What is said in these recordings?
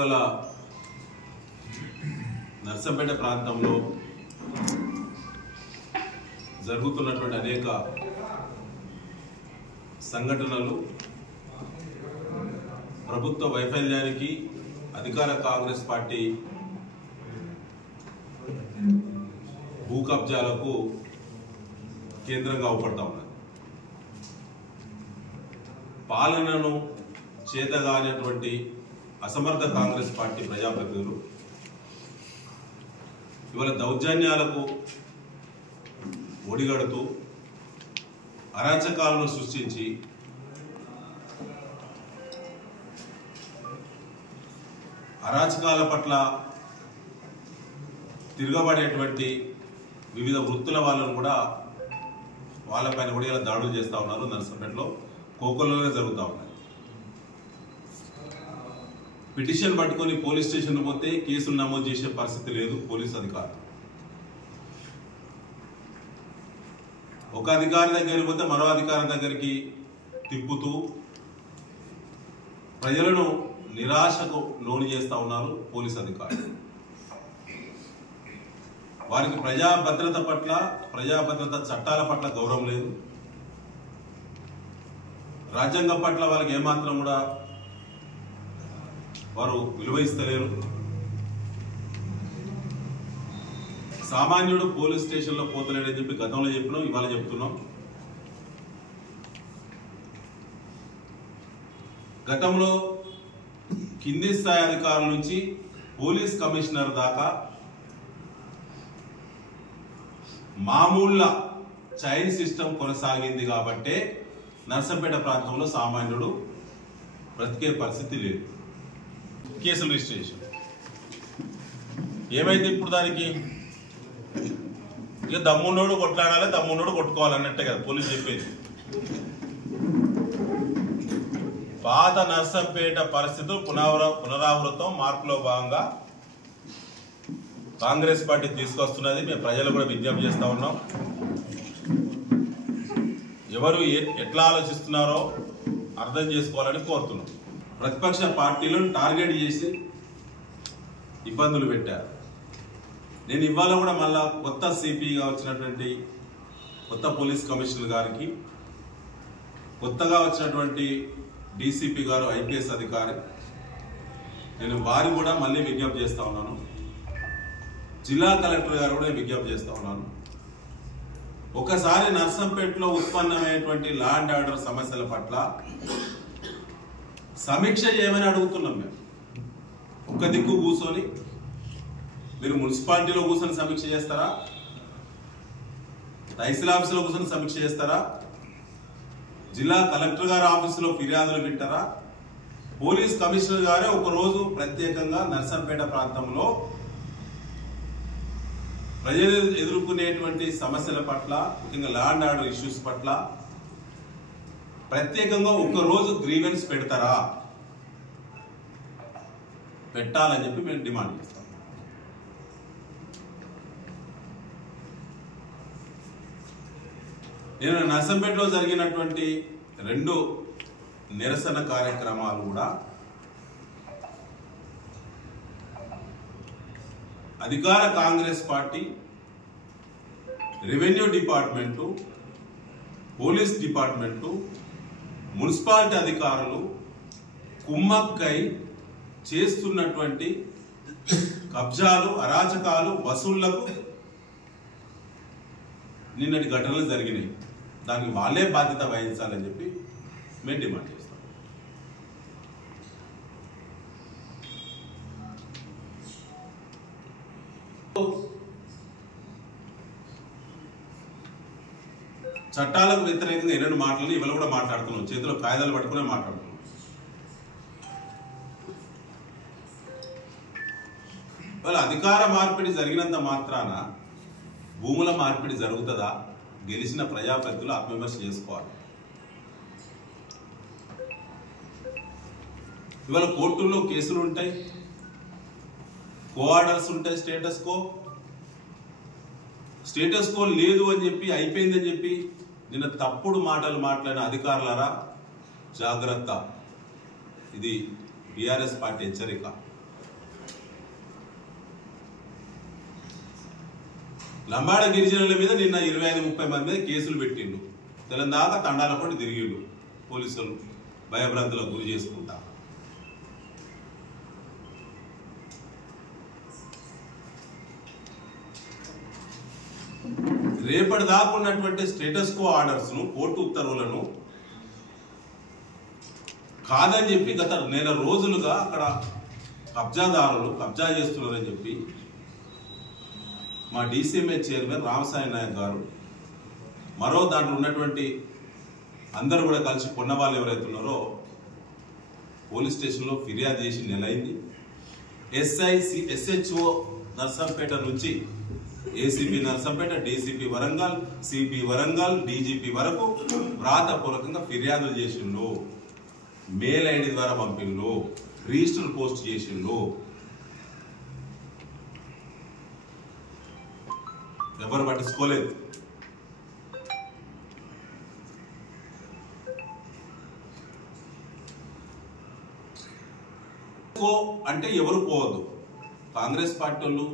ఇటీవల నర్సంపేట ప్రాంతంలో జరుగుతున్నటువంటి అనేక సంఘటనలు ప్రభుత్వ వైఫల్యానికి అధికార కాంగ్రెస్ పార్టీ భూ కబ్జాలకు కేంద్రంగా అవపడతా ఉన్నది. పాలనను చేతగానటువంటి అసమర్థ కాంగ్రెస్ పార్టీ ప్రజాప్రతినిధులు ఇవాళ దౌర్జన్యాలకు ఒడిగడుతూ అరాచకాలను సృష్టించి అరాచకాల పట్ల తిరగబడేటువంటి వివిధ వృత్తుల వాళ్ళను కూడా వాళ్ళపైన కూడా ఇలా దాడులు చేస్తూ ఉన్నారు. నర్సంపేటలో కోకొల్లోనే జరుగుతూ ఉన్నాయి. పిటిషన్ పట్టుకొని పోలీస్ స్టేషన్ పోతే కేసులు నమోదు చేసే పరిస్థితి లేదు పోలీసు అధికారులు. ఒక అధికారి దగ్గరికి పోతే మరో అధికారి దగ్గరికి తిప్పుతూ ప్రజలను నిరాశకు లోను చేస్తూ ఉన్నారు పోలీసు అధికారులు. వారికి ప్రజా భద్రత చట్టాల పట్ల గౌరవం లేదు. రాజ్యాంగం పట్ల వాళ్ళకి ఏమాత్రం కూడా వారు విలువయిస్తలేరు. సామాన్యుడు పోలీస్ స్టేషన్లో పోతలేడని చెప్పి గతంలో చెప్పినాం, ఇవాళ చెప్తున్నాం. గతంలో కింది స్థాయి అధికారుల నుంచి పోలీస్ కమిషనర్ దాకా మామూళ్ళ చైన్ సిస్టమ్ కొనసాగింది కాబట్టే నర్సంపేట ప్రాంతంలో సామాన్యుడు బ్రతికే పరిస్థితి లేదు. కేసుల రిజిస్ట్రేషన్ ఏమైతే ఇప్పుడు దానికి ఇక దమ్మున్నోడు కొట్లాడాలి, దమ్మున్నోడు కొట్టుకోవాలన్నట్టే కదా పోలీసు చెప్పేది. పాత నర్సంపేట పరిస్థితులు పునరావృతం మార్పులో భాగంగా కాంగ్రెస్ పార్టీ తీసుకొస్తున్నది. మేము ప్రజలు కూడా విజ్ఞప్తి చేస్తా ఉన్నాం. ఎవరు ఎట్లా ఆలోచిస్తున్నారో అర్థం చేసుకోవాలని కోరుతున్నాం. ప్రతిపక్ష పార్టీలను టార్గెట్ చేసి ఇబ్బందులు పెట్టారు. నేను ఇవాళ కూడా మళ్ళా కొత్త సిపిగా వచ్చినటువంటి కొత్త పోలీస్ కమిషనర్ గారికి, కొత్తగా వచ్చినటువంటి డీసీపీ గారు ఐపీఎస్ అధికారి, నేను వారికి కూడా మళ్ళీ విజ్ఞప్తి చేస్తా ఉన్నాను. జిల్లా కలెక్టర్ గారు కూడా విజ్ఞప్తి చేస్తా ఉన్నాను. ఒకసారి నర్సంపేటలో ఉత్పన్నమైనటువంటి లా అండ్ ఆర్డర్ సమస్యల పట్ల సమీక్ష చేయమని అడుగుతున్నాం. మేము ఒక్క దిక్కు కూర్చొని మీరు మున్సిపాలిటీలో కూర్చొని సమీక్ష చేస్తారా, తహసీల్ ఆఫీసులో కూర్చొని సమీక్ష చేస్తారా, జిల్లా కలెక్టర్ గారి ఆఫీసులో ఫిర్యాదులు వింటారా? పోలీస్ కమిషనర్ గారే ఒకరోజు ప్రత్యేకంగా నర్సంపేట ప్రాంతంలో ప్రజలు ఎదుర్కొనేటువంటి సమస్యల పట్ల, ముఖ్యంగా లా అండ్ ఆర్డర్ ఇష్యూస్ పట్ల ప్రత్యేకంగా ఒకరోజు గ్రీవెన్స్ పెడతారా? పెట్టాలని చెప్పి మేము డిమాండ్ చేస్తాం. నేను నర్సంపేటలో జరిగినటువంటి 2 నిరసన కార్యక్రమాలు కూడా అధికార Congress party, revenue department, police department, municipality అధికారులు కుమ్మక్కై చేస్తున్నటువంటి కబ్జాలు, అరాచకాలు, వసూళ్లకు నిన్నటి ఘటనలు జరిగినాయి. దానికి వాళ్ళే బాధ్యత వహించాలని చెప్పి మేము డిమాండ్ చేస్తాం. చట్టాలకు వ్యతిరేకంగా ఎన్నడూ మాటలు ఇవాళ కూడా మాట్లాడుతున్నాం. చేతిలో కాయిదాలు పట్టుకునే మాట్లాడుతున్నాం. వాళ్ళ అధికార మార్పిడి జరిగినంత మాత్రాన భూముల మార్పిడి జరుగుతుందా? గెలిచిన ప్రజాప్రతినిధులు ఆత్మవిమర్శ చేసుకోవాలి. ఇవాళ కోర్టుల్లో కేసులు ఉంటాయి, కోఆర్డర్స్ ఉంటాయి, స్టేటస్ కో లేదు అని చెప్పి, అయిపోయిందని చెప్పి నిన్న తప్పుడు మాటలు మాట్లాడిన అధికారులారా జాగ్రత్త. ఇది బీఆర్ఎస్ పార్టీ హెచ్చరిక. లంబాడ గిరిజనుల మీద నిన్న 25-30 మంది మీద కేసులు పెట్టిండు. తెలంగాణ తండాల పడి తిరిగిండు పోలీసులు భయభ్రాంతులకు గురి చేసుకుంటా. రేపటి దాకా ఉన్నటువంటి స్టేటస్ కో ఆర్డర్స్ ను, కోర్టు ఉత్తర్వులను కాదని చెప్పి గత నెల రోజులుగా అక్కడ కబ్జాదారులు కబ్జా చేస్తున్నారని చెప్పి మా DCMA చైర్మన్ రామసాయి నాయక్ గారు మరో దాంట్లో ఉన్నటువంటి అందరూ కూడా కలిసి కొన్న వాళ్ళు ఎవరైతే ఉన్నారో పోలీస్ స్టేషన్లో ఫిర్యాదు చేసి నెల అయింది. SHO నర్సంపేట నుంచి ACP Narsampet, DCP Warangal, CP Warangal, DGP వరకు వ్రాతపూర్వకంగా ఫిర్యాదులు చేసిండు. మెయిల్ ID ద్వారా పంపిండు, రిజిస్టర్ పోస్ట్ చేసిండు. ఎవరు పట్టించుకోలేదు. అంటే ఎవరు పోవద్దు. కాంగ్రెస్ పార్టీ వాళ్ళు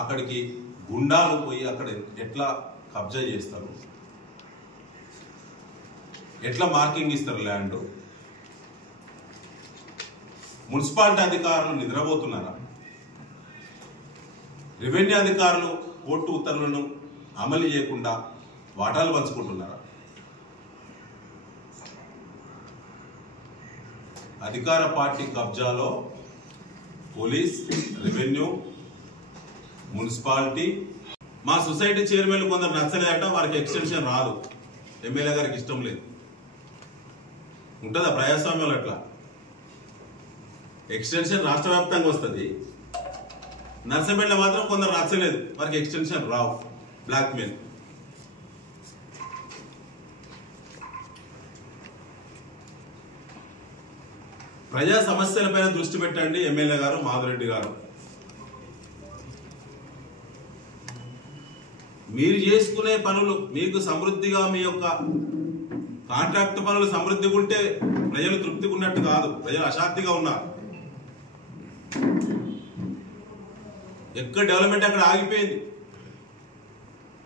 అక్కడికి గుండాలు పోయి అక్కడ ఎట్లా కబ్జా చేస్తారు, ఎట్లా మార్కింగ్ ఇస్తారు ల్యాండ్, మున్సిపాలిటీ అధికారులు నిద్రపోతున్నారా, రెవెన్యూ అధికారులు కోర్టు ఉత్తర్వులను అమలు చేయకుండా వాటాలు పంచుకుంటున్నారా? అధికార పార్టీ కబ్జాలో పోలీస్, రెవెన్యూ, మున్సిపాలిటీ, మా సొసైటీ చైర్మన్లు కొందరు నచ్చలేదట, వారికి ఎక్స్టెన్షన్ రాదు. ఎమ్మెల్యే గారికి ఇష్టం లేదు. ఉంటుందా ప్రజాస్వామ్యంలో? అట్లా ఎక్స్టెన్షన్ రాష్ట్ర వ్యాప్తంగా వస్తుంది. నర్సంపేటలో మాత్రం కొందరు నచ్చలేదు, వారికి ఎక్స్టెన్షన్ రావు. బ్లాక్మెయిల్. ప్రజా సమస్యలపైన దృష్టి పెట్టండి ఎమ్మెల్యే గారు, మాధురెడ్డి గారు. మీరు చేసుకునే పనులు మీకు సమృద్ధిగా, మీ యొక్క కాంట్రాక్ట్ పనులు సమృద్ధిగా ఉంటే ప్రజలు తృప్తిగా ఉన్నట్టు కాదు, ప్రజలు అశాంతిగా ఉన్నారు. ఎక్కడ డెవలప్మెంట్ అక్కడ ఆగిపోయింది.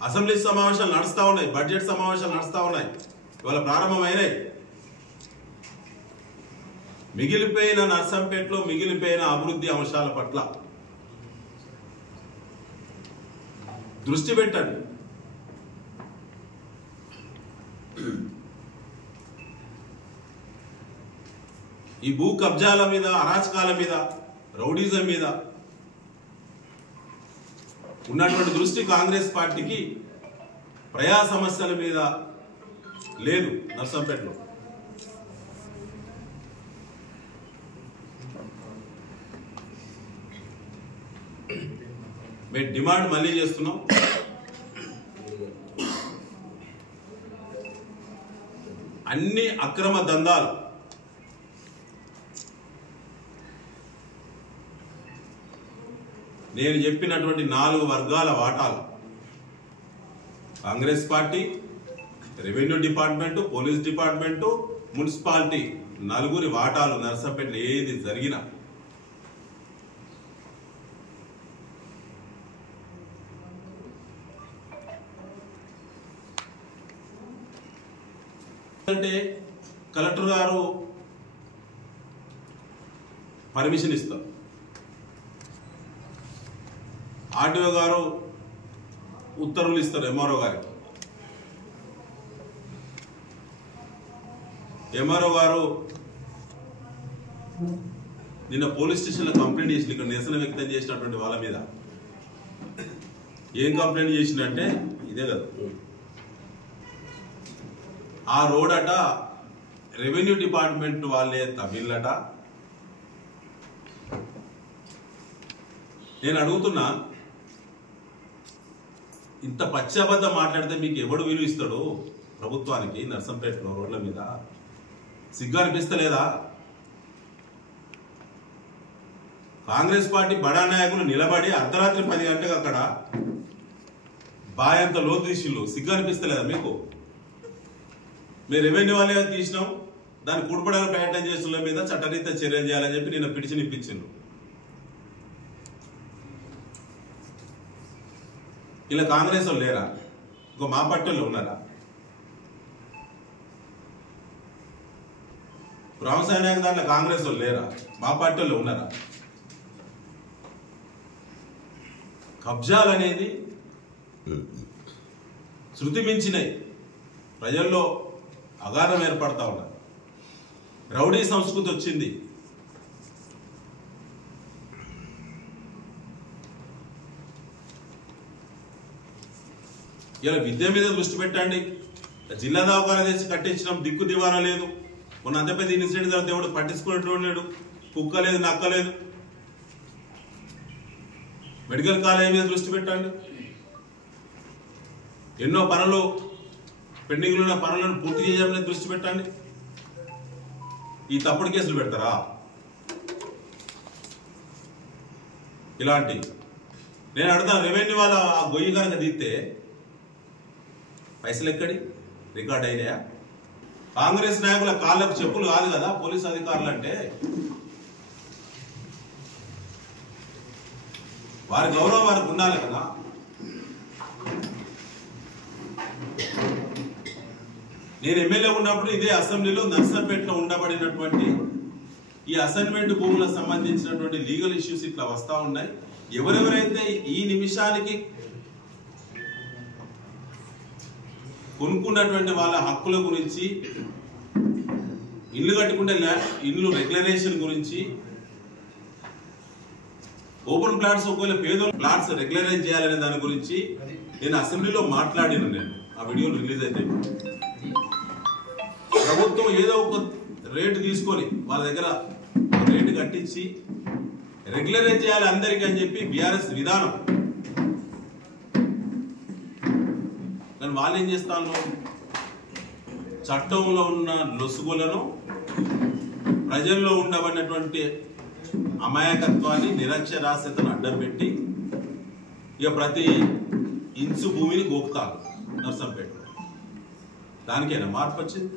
అసెంబ్లీ సమావేశాలు నడుస్తూ ఉన్నాయి, బడ్జెట్ సమావేశాలు నడుస్తూ ఉన్నాయి, ఇవాళ ప్రారంభమైనాయి. మిగిలిపోయిన నర్సంపేటలో మిగిలిపోయిన అభివృద్ధి అంశాల పట్ల దృష్టి పెట్టండి. ఈ భూ కబ్జాల మీద, అరాచకాల మీద, రౌడీజం మీద ఉన్నటువంటి దృష్టి కాంగ్రెస్ పార్టీకి ప్రజా సమస్యల మీద లేదు. నర్సంపేటలో మేము డిమాండ్ మళ్ళీ చేస్తున్నాం. అన్ని అక్రమ దందాలు నేను చెప్పినటువంటి 4 వర్గాల వాటాలు Congress party, revenue department, police department, municipality, 4 వాటాలు నర్సంపేటలో ఏది జరిగినా అంటే కలెక్టర్ గారు పర్మిషన్ ఇస్తారు, ఆర్టీఓ గారు ఉత్తర్వులు ఇస్తారు ఎంఆర్ఓ గారికి. ఎంఆర్ఓ గారు నిన్న పోలీస్ స్టేషన్లో కంప్లైంట్ చేసి ఇక్కడ నిరసన వ్యక్తం చేసినటువంటి వాళ్ళ మీద ఏం కంప్లైంట్ చేసిందంటే ఇదే కదా, ఆ రోడ్ అట రెవెన్యూ డిపార్ట్మెంట్ వాళ్ళే తమిళట. నేను అడుగుతున్నా, ఇంత పశ్చాబద్ధం మాట్లాడితే మీకు ఎవడు విలువ ఇస్తాడు ప్రభుత్వానికి? నర్సంపేటలో రోడ్ల మీద సిగ్గు అనిపిస్తలేదా? కాంగ్రెస్ పార్టీ బడా నాయకులు నిలబడి అర్ధరాత్రి 10 గంటలకు అక్కడ బాయంత లోతు తీసిళ్ళు, సిగ్గు అనిపిస్తలేదా మీకు? మీరు రెవెన్యూ వాళ్ళే తీసినాం, దాన్ని కూడపడానికి ప్రయత్నం చేస్తున్న మీద చట్టరీత్యా చర్యలు చేయాలని చెప్పి నిన్న పిటిషన్ ఇప్పించిండ్రు. ఇలా కాంగ్రెస్ వాళ్ళు లేరా? ఇంకో మా పార్టీ వాళ్ళు ఉన్నారా? రామసాయి నాయక్ దాంట్లో కాంగ్రెస్ వాళ్ళు లేరా? మా పార్టీ వాళ్ళు ఉన్నారా? కబ్జాలు అనేది శృతి మించినాయి, ప్రజల్లో అగాధం ఏర్పడతా ఉన్నారు. రౌడీ సంస్కృతి వచ్చింది. ఇలా విద్య మీద దృష్టి పెట్టండి. జిల్లా దవాఖానా చేసి కట్టించడం దిక్కు దివానా లేదు. మొన్న అంత పెద్ద ఇన్సిడెంట్ తర్వాత ఎవడు పట్టించుకునేటోడు, కుక్క లేదు, నక్క లేదు. మెడికల్ కాలేజ్ మీద దృష్టి పెట్టండి. ఎన్నో పనులు పెండింగ్లో ఉన్న పనులను పూర్తి చేయడం మీద దృష్టి పెట్టండి. ఈ తప్పుడు కేసులు పెడతారా? ఇలాంటి నేను అడుగుతాను, రెవెన్యూ వాళ్ళ ఆ గొయ్యి కనుక తీస్తే పైసలు ఎక్కడి రికార్డ్ అయినాయా? కాంగ్రెస్ నాయకుల కాళ్ళకు చెప్పులు కాదు కదా పోలీసు అధికారులు అంటే. వారి గౌరవం వారికి ఉండాలి కదా. నేను ఎమ్మెల్యే ఉన్నప్పుడు ఇదే అసెంబ్లీలో నర్సంపేటలో ఉండబడినటువంటి ఈ అసైన్మెంట్ భూములకు సంబంధించినటువంటి లీగల్ ఇష్యూస్ ఇట్లా వస్తూ ఉన్నాయి. ఎవరెవరైతే ఈ నిమిషానికి కొనుక్కున్నటువంటి వాళ్ళ హక్కుల గురించి, ఇల్లు కట్టుకుంటే ఇల్లు రెగ్యులరేషన్ గురించి, ఓపెన్ ప్లాట్స్ ఒకవేళ పేదోళ్ళ ప్లాట్స్ రెగ్యులరైజ్ చేయాలనే దాని గురించి నేను అసెంబ్లీలో మాట్లాడిన. నేను ఆ వీడియోలు రిలీజ్ అయితే ప్రభుత్వం ఏదో ఒక రేటు తీసుకొని వాళ్ళ దగ్గర రేటు కట్టించి రెగ్యులరైజ్ చేయాలి అందరికీ అని చెప్పి బీఆర్ఎస్ విధానం. కానీ వాళ్ళు ఏం చేస్తాను, చట్టంలో ఉన్న లొసుగులను, ప్రజల్లో ఉండబడినటువంటి అమాయకత్వాన్ని, నిరక్షరాస్యతను అడ్డం పెట్టి ఇక ప్రతి ఇంచు భూమిని గోపుతారు నర్సంపేట. దానికైనా మార్పు వచ్చింది.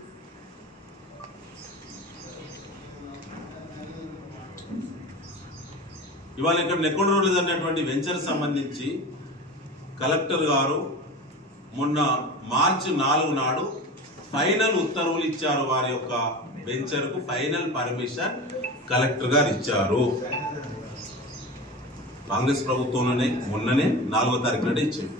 ఇవాళ ఇక్కడ నెక్కొండ రోడ్లు జరిగినటువంటి వెంచర్ సంబంధించి కలెక్టర్ గారు మొన్న మార్చి 4 నాడు ఫైనల్ ఉత్తర్వులు ఇచ్చారు. వారి యొక్క వెంచర్ కు ఫైనల్ పర్మిషన్ కలెక్టర్ గారు ఇచ్చారు. కాంగ్రెస్ ప్రభుత్వంలోనే మొన్ననే 4వ తారీఖు నాడు ఇచ్చారు.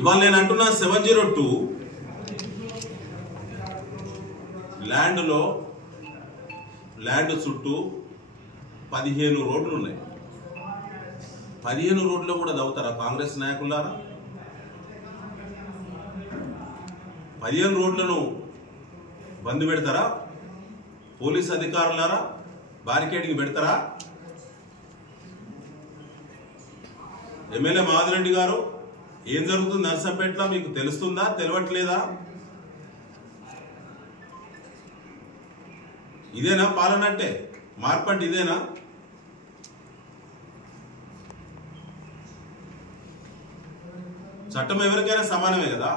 ఇవాళ నేను అంటున్నా 702 ల్యాండ్ చుట్టూ 15 రోడ్లు ఉన్నాయి. 15 రోడ్లు కూడా దవ్వుతారా కాంగ్రెస్ నాయకులారా? 15 రోడ్లను బంద్ పెడతారా? పోలీస్ అధికారులారా బారికేడింగ్ పెడతారా? ఎమ్మెల్యే మాధురెడ్డి గారు, ఏం జరుగుతుంది నర్సంపేటలో మీకు తెలుస్తుందా? తెలియట్లేదా? ఇదేనా పాలన అంటే? మార్పు అంటే ఇదేనా? చట్టం ఎవరికైనా సమానమే కదా.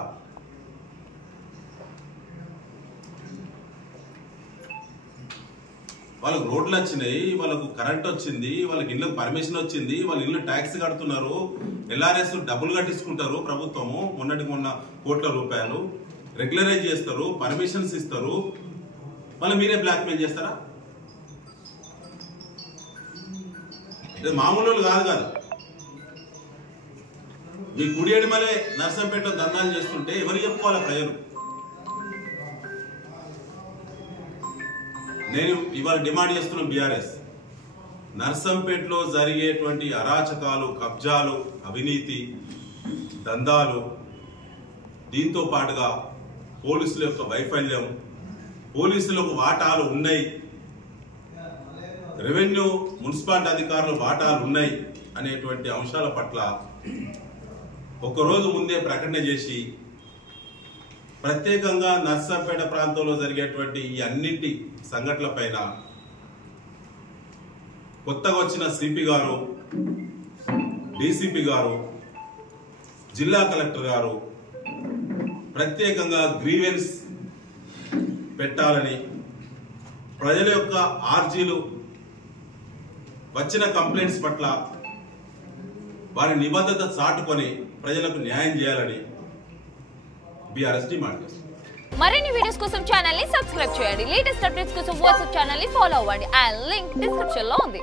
వాళ్ళకు రోడ్లు వచ్చినాయి, వాళ్ళకు కరెంట్ వచ్చింది, వాళ్ళకి ఇళ్ళకు పర్మిషన్ వచ్చింది, వాళ్ళ ఇల్లు ట్యాక్స్ కడుతున్నారు, ఎల్ఆర్ఎస్ డబ్బులు కట్టించుకుంటారు ప్రభుత్వము. మొన్న కోట్ల రూపాయలు రెగ్యులరైజ్ చేస్తారు, పర్మిషన్స్ ఇస్తారు. మళ్ళీ మీరే బ్లాక్మెయిల్ చేస్తారా? ఇది మామూలు కాదు కదా. మీ కుడి ఎడిమలే నర్సంపేటలో దందాలు చేస్తుంటే ఎవరు చెప్పుకోవాలి ప్రజలు? నేను ఇవాళ డిమాండ్ చేస్తున్న బీఆర్ఎస్, నర్సంపేటలో జరిగేటువంటి అరాచకాలు, కబ్జాలు, అవినీతి దందాలు, దీంతో పాటుగా పోలీసుల యొక్క వైఫల్యం, పోలీసులకు వాటాలు ఉన్నాయి, రెవెన్యూ మున్సిపాలిటీ అధికారులు వాటాలు ఉన్నాయి అనేటువంటి అంశాల పట్ల ఒకరోజు ముందే ప్రకటన చేసి ప్రత్యేకంగా నర్సంపేట ప్రాంతంలో జరిగేటువంటి ఈ అన్నింటి సంఘటనల పైన కొత్తగా వచ్చిన సిపి గారు, డీసీపీ గారు, జిల్లా కలెక్టర్ గారు ప్రత్యేకంగా గ్రీవెన్స్ పెట్టాలని, ప్రజల యొక్క ఆర్జీలు వచ్చిన కంప్లైంట్స్ పట్ల వారి నిబద్ధత చాటుకొని ప్రజలకు న్యాయం చేయాలని బీఆర్ఎస్ డిమాండ్ చేస్తుంది. మరిన్ని వీడియోస్ కోసం ఛానల్ ని సబ్స్క్రైబ్ చేయండి. లేటెస్ట్ అప్డేట్స్ కోసం వాట్సాప్ ఛానల్ ని ఫాలో అవ్వండి. అండ్ లింక్ డిస్క్రిప్షన్ లో ఉంది.